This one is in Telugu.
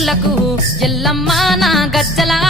గజ్జలకు ఎల్లమ్మ నా గజ్జలా.